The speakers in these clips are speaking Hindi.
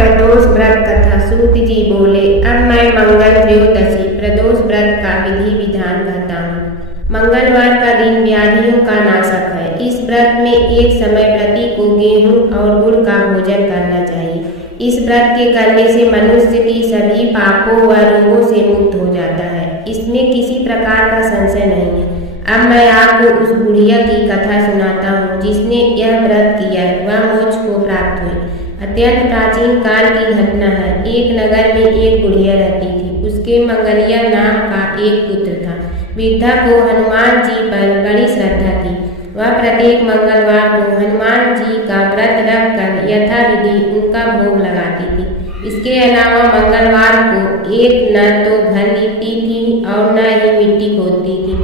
प्रदोष व्रत कथा। सूत जी बोले, अब मैं मंगल त्रयोदशी प्रदोष व्रत का विधि विधान कहता हूँ। मंगलवार का दिन व्याधियों का नाशक है। इस व्रत में एक समय प्रति को गेहूं और गुड़ का भोजन करना चाहिए। इस व्रत के करने से मनुष्य की सभी पापों व रोगों से मुक्त हो जाता है। इसमें किसी प्रकार का संशय नहीं है। अब मैं आपको उस बुढ़िया की कथा सुनाता हूँ जिसने यह व्रत किया, वह मोक्ष को प्राप्त हुई। अत्यंत प्राचीन काल की घटना है। एक नगर में एक बुढ़िया रहती थी। उसके मंगलिया नाम का एक पुत्र था। वृद्धा को हनुमान जी पर बड़ी श्रद्धा थी। वह प्रत्येक मंगलवार को हनुमान जी का व्रत रखकर यथाविधि उनका भोग लगाती थी। इसके अलावा मंगलवार को एक न तो घर लीपती थी और न ही मिट्टी खोदती थी।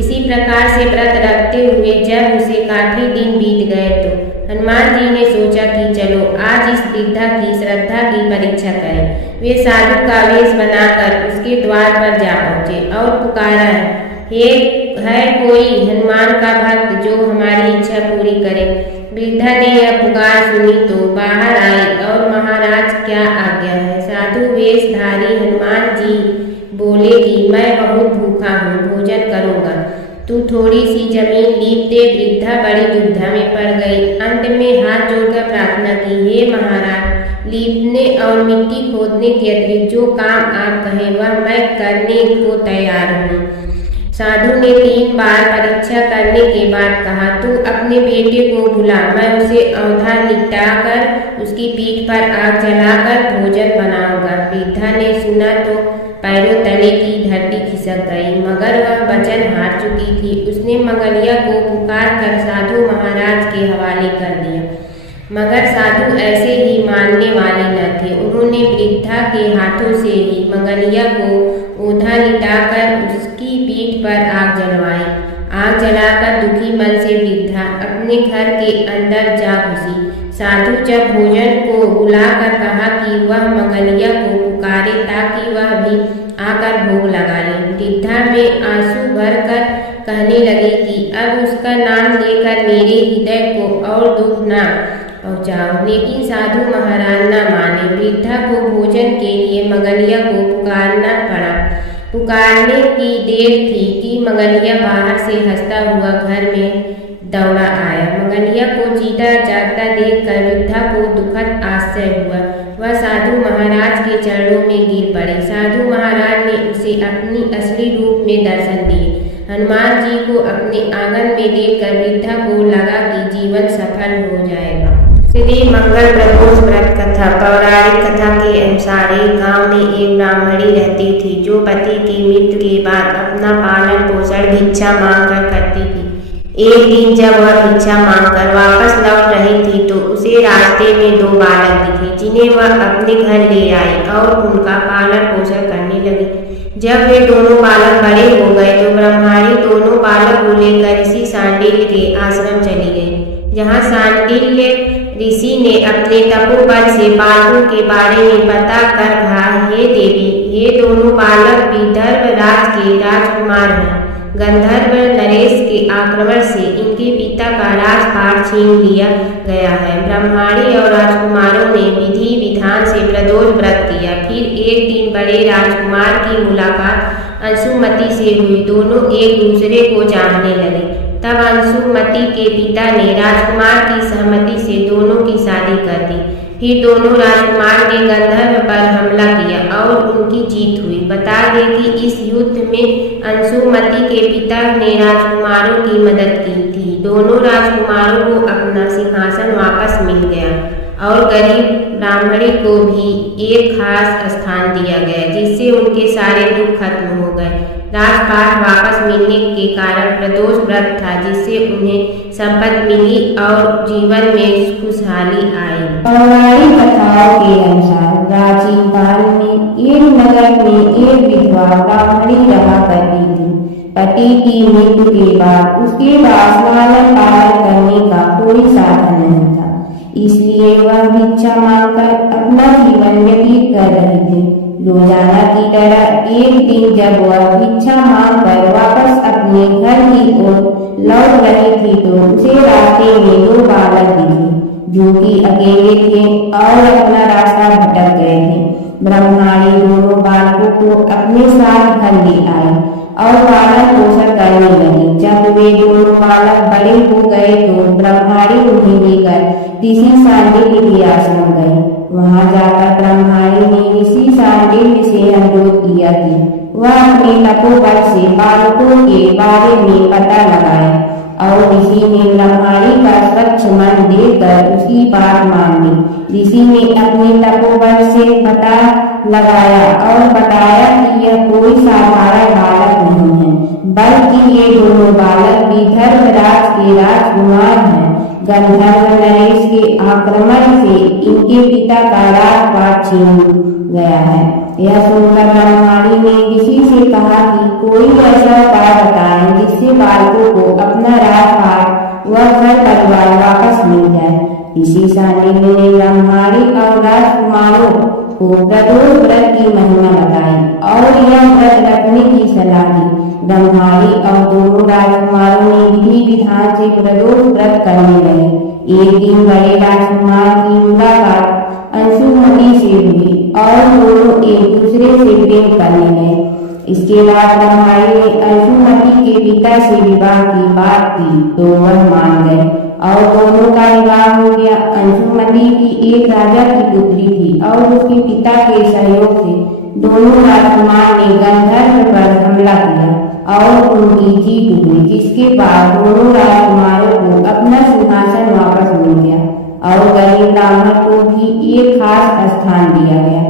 इसी प्रकार से व्रत रखते हुए जब उसे काफी दिन बीत गए तो हनुमान जी ने सोचा कि चलो आज इस वृद्धा की श्रद्धा की परीक्षा करें। वे साधु का वेश बनाकर उसके द्वार पर जा पहुंचे और पुकारा, है कोई हनुमान का भक्त जो हमारी इच्छा पूरी करे। वृद्धा ने यह पुकार सुनी तो बाहर आई और महाराज क्या आज्ञा है। साधु वेशधारी हनुमान जी बोले कि मैं बहुत भूखा हूँ, भोजन करूँगा, तू थोड़ी सी जमीन लीप दे। वृद्धा बड़ी दुविधा में पड़ गई। अंत में हाथ जोड़कर प्रार्थना की, हे महाराज, लीपने और मिट्टी खोदने के अतिरिक्त जो काम आप कहें वह मैं करने को तैयार हूँ। साधु ने 3 बार परीक्षा करने के बाद कहा, तू अपने बेटे को बुला, मैं उसे औंधा लिटाकर उसकी पीठ पर आग जलाकर भोजन बनाऊंगा। वृद्धा ने सुना तो पैरों तले की धरती खिसक गई, मगर वह वचन हार चुकी थी। उसने मंगलिया को पुकार कर साधु महाराज के हवाले कर दिया, मगर साधु ऐसे ही मानने वाले न थे। उन्होंने वृद्धा के हाथों से ही मंगलिया को औंधा लिटाकर उसकी पीठ पर आग जलवाई। आग जलाकर दुखी मन से वृद्धा अपने घर के अंदर जा घुसी। साधु जब भोजन को बुलाकर कहा कि वह मंगलिया को पुकारे ताकि वह भी आकर भोग लगा ले। वृद्धा में आंसू भरकर कहने लगी कि अब उसका नाम लेकर मेरे हृदय को और दुख न पहुँचाओ। लेकिन साधु महाराज न माने। वृद्धा को भोजन के लिए मंगलिया को पुकारना पड़ा। पुकारने की देर थी कि मंगलिया बाहर से हंसता हुआ घर में दौड़ा आया। मंगलिया को जीता जागता देखकर वृद्धा को दुखद आश्चर्य हुआ। वह साधु महाराज के चरणों में गिर पड़ी। साधु महाराज ने उसे अपनी असली रूप में दर्शन दिए। हनुमान जी को अपने आंगन में देखकर वृद्धा को लगा कि जीवन सफल हो जाएगा। श्री मंगल प्रदोष व्रत कथा। पौराणिक कथा के अनुसार एक गांव में एक ब्राह्मणी रहती थी जो पति की मृत्यु के बाद अपना पालन पोषण भिक्षा मांगकर करती थी। एक दिन जब वह भिक्षा मांगकर वापस लौट रही थी तो उसे रास्ते में 2 बालक दिखे जिन्हें वह अपने घर ले आई और उनका पालन पोषण करने लगी। जब वे दोनों बालक बड़े हो गए तो ब्रह्मचारी दोनों बालक को लेकर ऋषि शांडिल्य के आश्रम चली गई, जहाँ शांडिल्य ऋषि ने अपने तपोबल से बालकों के बारे में पता कर कहा, हे देवी, ये दोनों बालक विदर्भ राज के राजकुमार हैं। गंधर्व नरेश के आक्रमण से इनके पिता का राजपाट छीन लिया गया है। ब्रह्मचारी और राजकुमारों ने विधि विधान से प्रदोष व्रत किया। फिर एक दिन बड़े राजकुमार की मुलाकात अंशुमति से हुई। दोनों एक दूसरे को चाहने लगे। तब अंशुमति के पिता ने राजकुमार की सहमति से दोनों की शादी कर दी। फिर दोनों राजकुमार ने गंधर्व पर हमला किया और उनकी जीत हुई। बता दें कि इस युद्ध में अंशुमति के पिता ने राजकुमारों की मदद की थी। दोनों राजकुमारों को अपना सिंहासन वापस मिल गया और गरीब ब्राह्मणी को भी एक खास स्थान दिया गया जिससे उनके सारे दुख खत्म हो गए। राजपाट वापस मिलने के कारण प्रदोष व्रत था जिससे उन्हें संपत्ति मिली और जीवन में खुशहाली आई। पौराणिक कथाओं के अनुसार प्राचीन काल में एक नगर में एक विधवा ब्राह्मणी रहा करती थी। पति की मृत्यु के बाद उसके पास लालन पालन करने का कोई साधन नहीं था, इसलिए वह भिक्षा मांगकर अपना जीवन व्यतीत कर रही थी। रोजाना की तरह एक दिन जब वह भिक्षा मांगकर वापस अपने घर की ओर लौट रही थी तो उसे रास्ते में 2 बालक दिखे जो कि अकेले थे और अपना रास्ता भटक गए थे। ब्रह्माणी दोनों बालकों को अपने साथ घर ले आए और पालन पोषण करने लगी। जब वे दोनों बालक बड़े हो गए तो ब्रह्माणी उन्हें लेकर ऋषि सांडिल्य के आश्रम गए। वहां जाकर ब्रह्माणी ने ऋषि सांडिल्य से अनुरोध किया कि वह अपने तपोबल से बालकों के बारे में पता लगाए और ऋषि ने ब्रह्माणी का स्वच्छ मन देकर उसकी बात मान ली। ऋषि ने अपने तपोबल से पता लगाया और बताया कि यह कोई साधारण बालक नहीं है, बल्कि ये दोनों बालक विदर्भराज के राजकुमार हैं। गंधर्व नरेश के आक्रमण से इनके पिता का राजपाट छीन गया है। यह सुनकर ब्रह्माणी ने ऋषि से कहा कि कोई ऐसा उपाय बताएं जिससे बालकों को अपना राजपाट व घर परिवार वापस मिल जाए। ऋषि सांडिल्य ने ब्रह्माणी और राजकुमारों को प्रदोष व्रत की महिमा बताई और यह व्रत रखने की सलाह दी। ब्रह्माणी और दोनों राजकुमारों ने विधि विधान से प्रदोष व्रत करने लगे। एक दिन बड़े राजकुमार की मुलाकात अंशुमति से हुई और दोनों एक दूसरे से प्रेम करने लगे। इसके बाद ब्रह्माणी ने अंशुमति के पिता से विवाह की बात की तो वह मान गए और दोनों का विवाह हो गया। अंशुमति भी एक राजा की पुत्री थी और उसके पिता के सहयोग से दोनों राजकुमार ने गंधर्व पर हमला किया और उनकी जीत हुई, जिसके बाद दोनों राजकुमारों को अपना सिंहासन वापस मिल गया और गरीब ब्राह्मण को भी एक खास स्थान दिया गया,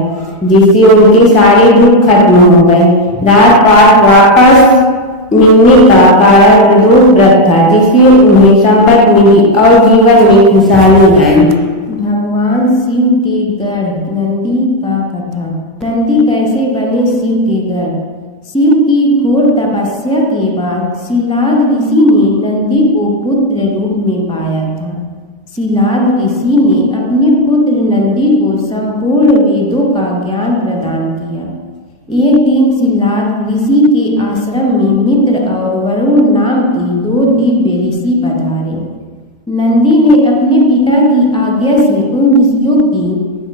जिससे उनके सारे दुख खत्म हो गए। राजपाट वापस मिलने का कारण प्रदोष व्रत था, जिससे उन्हें संपत्ति मिली और जीवन में खुशहाली आई। भगवान शिव के गढ़ नंदी का कथा। नंदी कैसे बने शिव के गढ़। शिव की घोर तपस्या के बाद शिलाद ऋषि ने नंदी को पुत्र रूप में पाया था। शिलाद ऋषि ने अपने पुत्र नंदी को संपूर्ण वेदों का ज्ञान प्रदान किया। एक दिन शिलाद ऋषि के आश्रम में मित्र और वरुण नाम के दो दिव्य ऋषि पधारे। नंदी ने अपने पिता की आज्ञा से उन ऋषियों की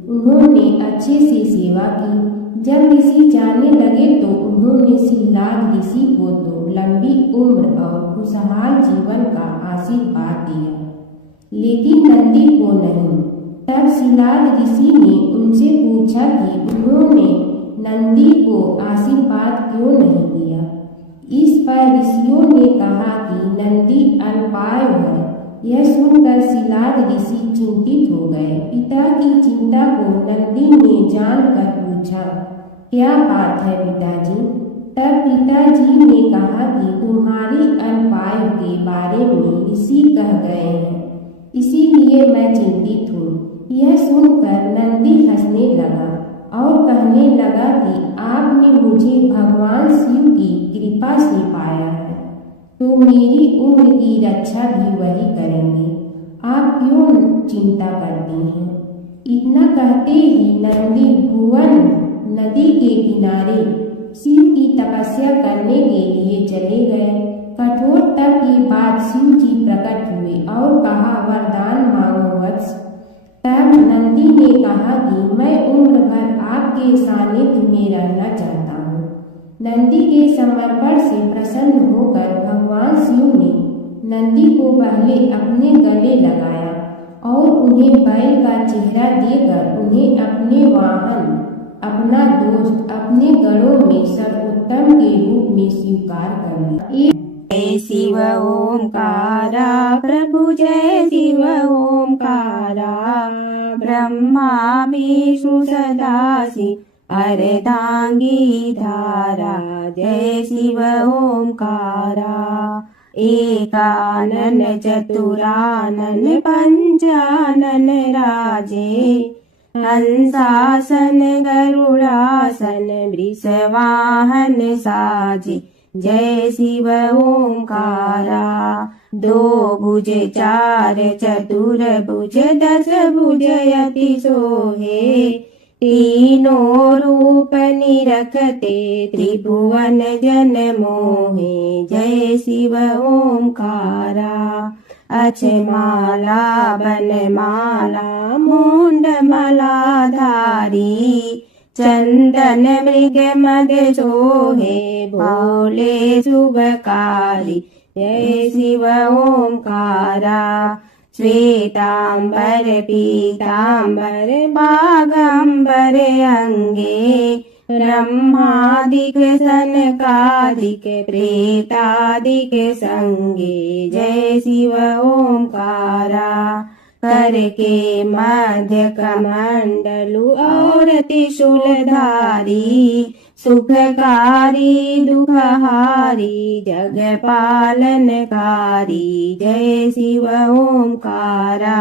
उन्होंने अच्छे से सेवा की। जब ऋषि जाने लगे तो उन्होंने शिलाद ऋषि को तो लंबी उम्र और खुशहाल जीवन का आशीर्वाद दिया, लेकिन नंदी को नहीं। तब शिलाद ऋषि ने उनसे पूछा कि उन्होंने नंदी को आशीर्वाद क्यों नहीं दिया। इस पर ऋषियों ने कहा कि नंदी अल्पायु है। यह सुनकर शिलाद ऋषि चिंतित हो गए। पिता की चिंता को नंदी ने जानकर पूछा, क्या बात है पिताजी। तब पिताजी ने कहा कि तुम्हारी अल्पायु के बारे में ऋषि कह गए हैं, इसीलिए मैं चिंतित हूँ। यह सुनकर नंदी हंसने लगा और कहने लगा कि आपने मुझे भगवान शिव की कृपा से पाया है, तो मेरी उम्र की रक्षा भी वही करेंगे। आप क्यों चिंता करती हैं। इतना कहते ही नंदी भुवन नदी के किनारे शिव की तपस्या करने के लिए चले गए। कठोर तप के बाद शिव जी प्रकट हुए और कहा, वरदान मांगो वत्स। तब नंदी ने कहा कि मैं उम्र भर आपके सानिध्य में रहना चाहता हूँ। नंदी के समर्पण से प्रसन्न होकर भगवान शिव ने नंदी को पहले अपने गले लगाया और उन्हें बैल का चेहरा देकर उन्हें अपने वाहन, अपना दोस्त, अपने गढ़ों में सर्वोत्तम के रूप में स्वीकार कर लिया। जय शिव ओंकारा प्रभु जय शिव ओंकारा, ब्रह्मा विष्णु सदाशिव अर्धांगी धारा। जय शिव ओंकारा एकानन चतुरानन पंचानन राजे, हंसासन गरुड़ासन वृषवाहन साजे। जय शिव ओंकारा दो भुज चार चतुर भुज दस भुज अति सोहे, तीनों रूप निरखते त्रिभुवन जन मोहे। जय शिव ओंकारा अक्षमाला बनमाला मुंडमलाधारी चंदन मृग मद सोहे भोले शुभकारी जय शिव ओंकारा श्वेतांबर पीतांबर बागंबर अंगे ब्रह्मादिक सनकादिक प्रेतादिक संगे जय शिव ओंकारा करके मध्य कमंडलु और त्रिशूलधारी सुखकारी दुखहारी जग पालनकारी जय शिव ओंकारा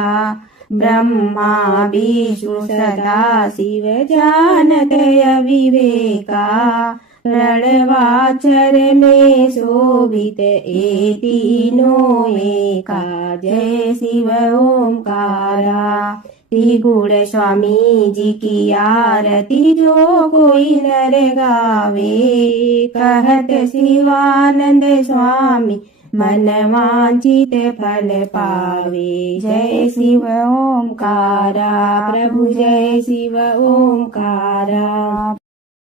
ब्रह्मा विष्णु सदा शिव जानत अविवेका रणवाचर में शोभित ए तीनों एका जय शिव ओंकारा त्रिगुण स्वामी जी की आरती जो कोई नर गावे कहत शिवानंद स्वामी मन वांछित फल पावे जय शिव ओंकारा प्रभु जय शिव ओंकारा